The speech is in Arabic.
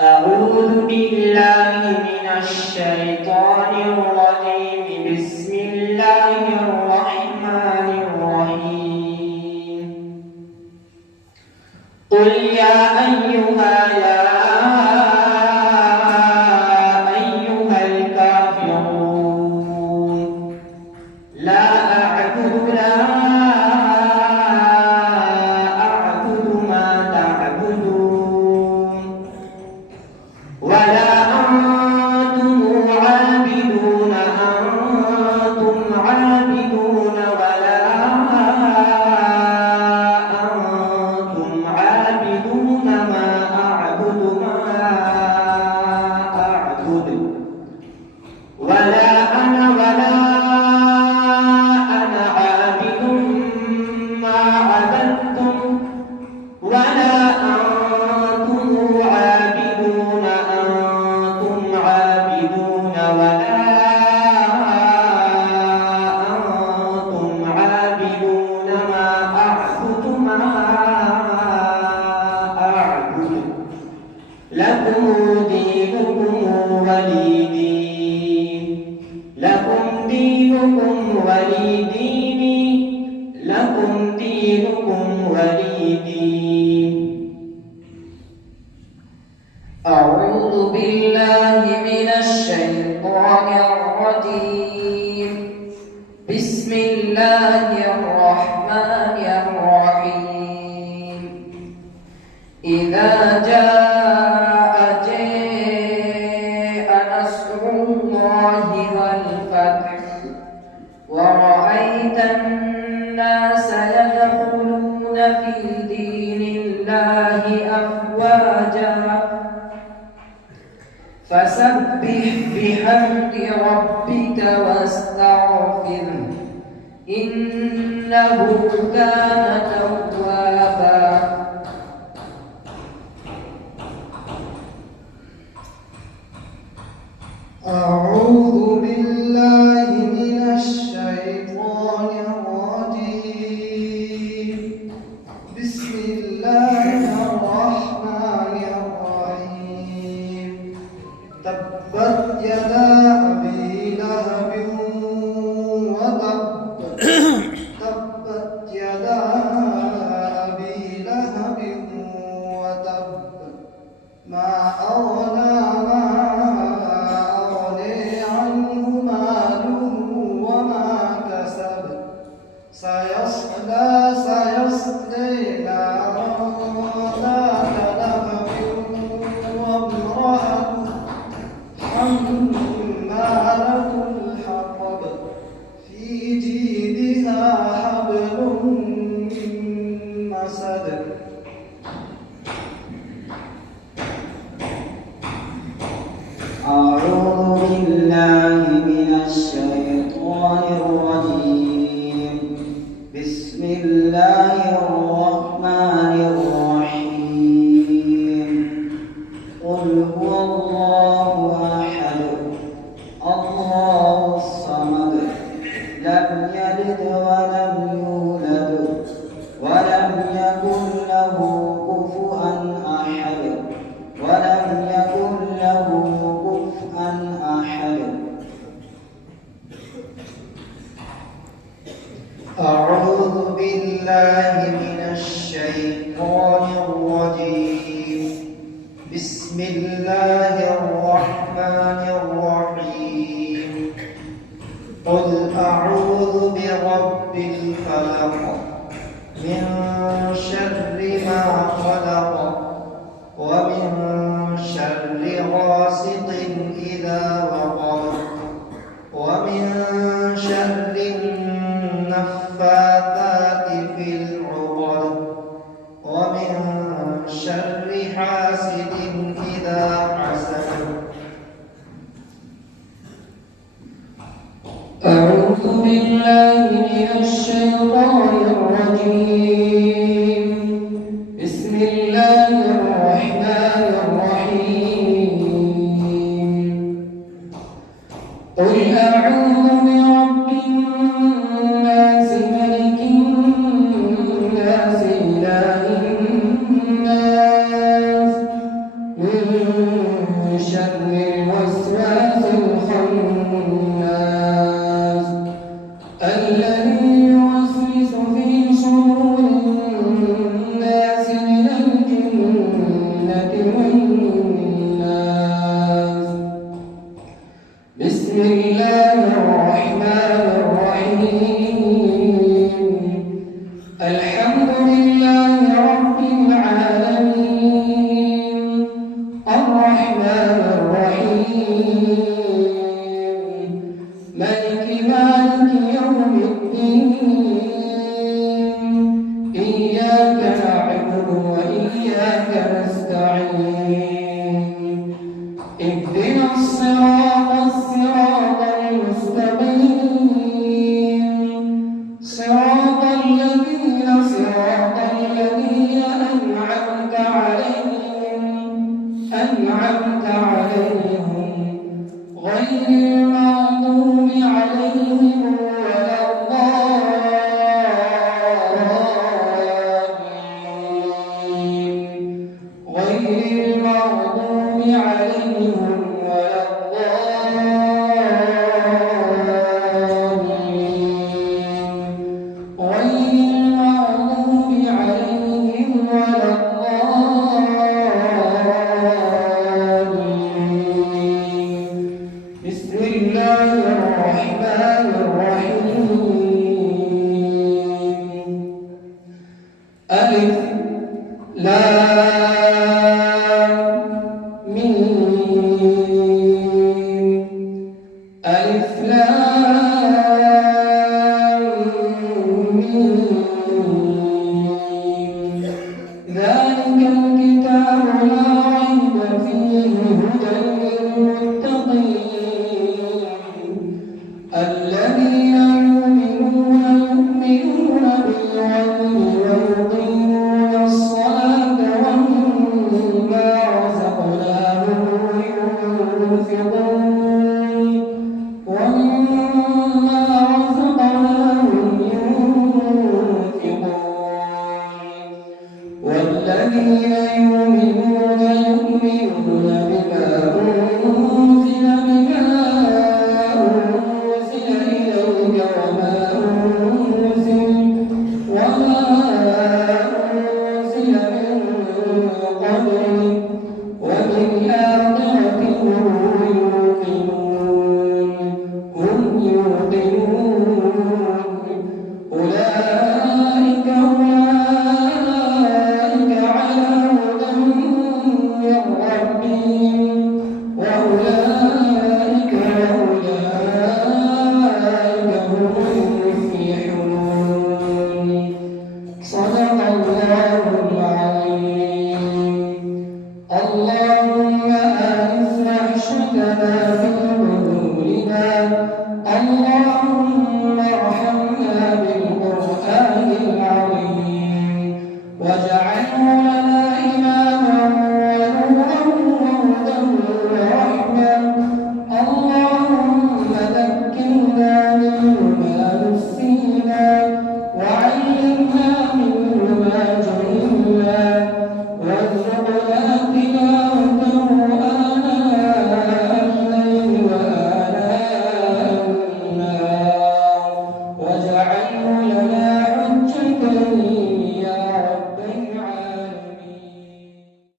أعوذ بالله من الشيطان الرجيم. بسم الله الرحمن الرحيم. قل يا أيها الكافرون لا أعبد ما تعبدون ولا أنتم عابدون ولا أنتم عابدون ما أعبد ولا أنا عابد ما عبدتم ولا أنتم عابدون ولا أنتم عابدون ما أعبد لكم دينكم ولي دين. لكم دينكم ولي دين. أعوذ بالله من الشيطان الرجيم. بسم الله الرحمن الرحيم. إذا جاء نصر الله والفتح ورأيت الناس يدخلون في دين الله أفواجا فسبح بحمد ربك واستغفره إنه كان توابا. أعوذ بالله من الشيطان الرجيم. بسم الله الرحمن الرحيم. تبت يدا أبي لهب وتب. تبت يدا أبي لهب وتب ما أغنى سيصلي نارا ذات لهب وامرأته حمالة الحطب في جيدها حبل من مسد. أعوذ بالله من الشيطان الرجيم. بسم الله الرحمن الرحيم. قل هو الله أحد الله الصمد لم يلد ولم يولد ولم يكن له كفوا أحد. أعوذ بالله من الشيطان الرجيم. بسم الله الرحمن الرحيم. قل أعوذ برب الفلق من شر ما خلق ومن شر غاسق إذا وقب ومن شر النفاثات في العقد ومن شر حاسد إذا حسد. أعوذ بالله من الشيطان الرجيم. بسم الله الرحمن الرحيم. قل أعوذ برب الناس ملك الناس إله الناس من الوسواس الخناس الذي يوسوس في صدور الناس من الجنة والناس. بسم الله الرحمن الرحيم. الحمد لله رب العالمين الرحمن الرحيم مالك يوم الدين إياك نعبد وإياك نستعين اهدنا الصراط المستقيم صراط الذين أنعمت عليهم غير المغضوب عليهم ولا الضالين غير المغضوب عليهم ولا الضالين غير المغضوب عليهم ولا الضالين. بسم الله الرحمن الرحيم. ألف لام ميم ألف لام ميم ذلك الكتاب لا ريب فيه هدى للمتقين الذين يؤمنون بالغيب ويقيمون الصلاة ومما رزقناهم ينفقون والذين يؤمنون بما أنزل إليك وما أنزل من قبلك وبالآخرة هم يوقنون أولئك على هدى من ربهم وأولئك هم المفلحون. صدق الله العظيم. الله